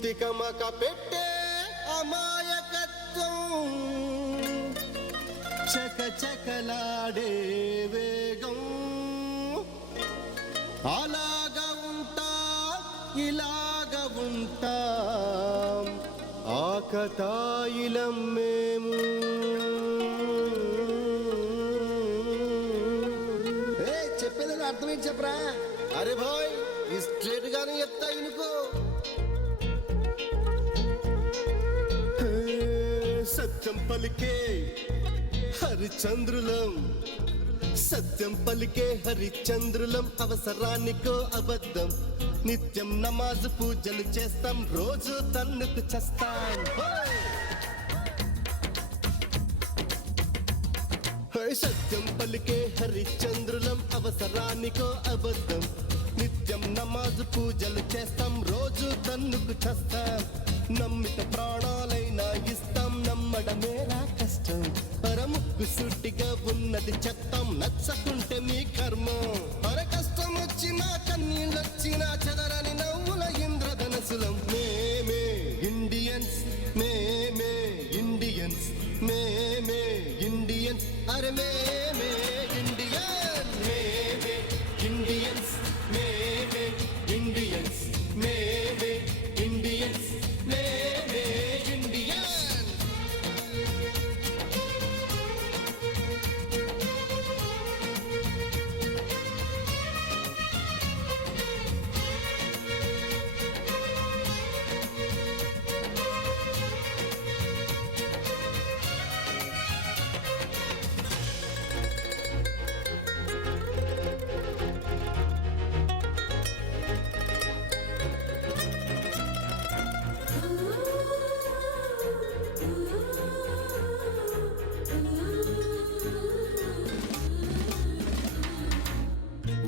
తికమక పెట్టే అమాయకత్వం చకచకలాడే వేగం అలాగా ఉంటా ఇలాగ ఉంటా ఆకతాయిలం మేము చెప్పేది అర్థమేంటి చెప్పరా అరే భాయ్ స్ట్రేట్ గానే చెప్తా ఇనుకో సత్యం పలికే హరిచంద్రులం సత్యం పలికే హరిచంద్రులం అవసరానికో అబద్ధం నిత్యం నమాజు పూజలు చేస్తాం రోజు తన్నుకు చేస్తాం సత్యం పలికే హరిచంద్రులం అవసరానికో అబద్ధం నిత్యం నమాజు పూజలు చేస్తాం రోజు తన్నుకు చేస్తాం నమ్మిత ప్రాణాలైనా ఇస్తాం నమ్మడమేరా కష్టం పరముక్కు సుట్టిగా ఉన్నది చెత్తం నచ్చకుంటే మీ కర్మం పర కష్టం వచ్చినా కన్నీళ్ళొచ్చినా చెదరని నవ్వుల ఇంద్రధనసులం మేమే ఇండియన్స్ మేమే ఇండియన్స్ మేమే ఇండియన్స్ అరే మేమే ఇండియన్ మేమే ఇండియన్స్ మేమే ఇండియన్స్ మేమే ఇండియన్స్ మేమే ఇండియన్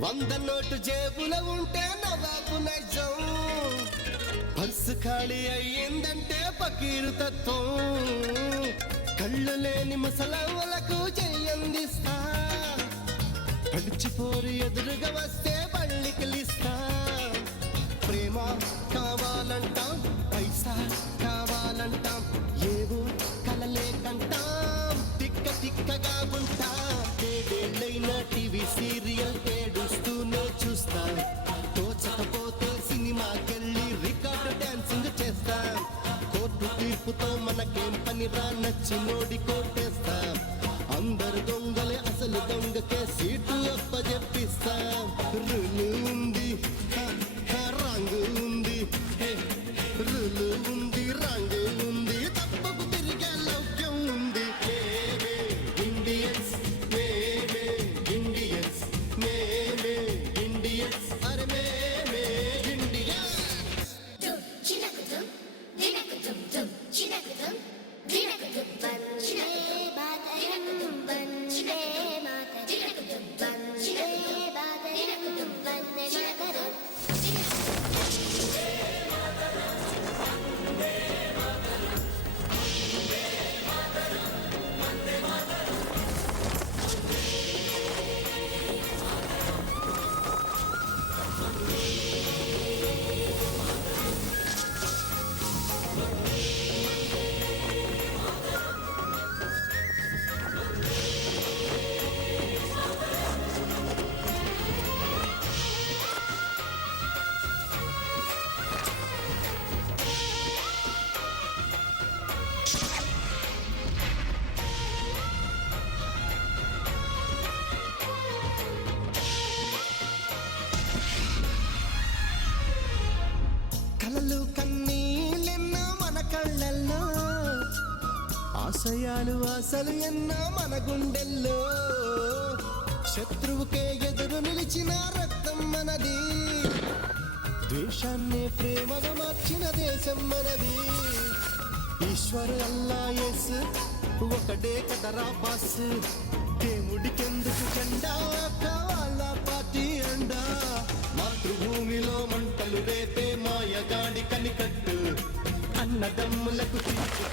వంద నోటు జేబులో ఉంటే నవాబు నైజం పర్సు ఖాళీ అయ్యిందంటే పకీరు తత్వం కళ్ళు లేని ముసలవ్వలకు చెయ్యందిస్తా పడిచిపోరు ఎదురుగా వస్తే బళ్ళికిలిస్తా ప్రేమ కావాలంటాం పైసా కావాలంటాం ఏవో కలలే కంటాం తిక్క తిక్కగా ఉంటా ఏడేళ్ళైనా టీవీ సీరియల్ ఏడుస్తూనే చూస్తా తోచకపోతే సినిమాకెళ్ళి రికార్డు డాన్సింగ్ చేస్తా కోర్టు తీర్పుతో మనకేం పనిరా నచ్చినోడి కోటేస్తా అందరు దొంగలే అసలు దొంగకే సీటు అప్పజెప్పిస్తా రులు ఉంది రంగు ఉంది రులు ఉంది రంగు ఉంది తప్పకు తిరిగే లౌక్యం ఉంది ఇండియన్స్ మేమే ఇండియన్స్ మేమే ఇండియన్స్ అరే మేమే ఇండియన్స్ ఆశయాలు ఆశలు ఎన్నో మన గుండెల్లో, శత్రువుకే ఎదురు నిలిచిన రక్తం మనది, ద్వేషాన్నే ప్రేమగా మార్చిన దేశం మనది. ఈశ్వర్ అల్లా యేస్ ఒకటే కదరా బాస్, దేవుడికెందుకు జెండా కావాలా పార్టీ అండా, మాతృభూమిలో మంటలు రేపే మాయగాడి కనికట్టు, అన్నదమ్ములకు తీర్చు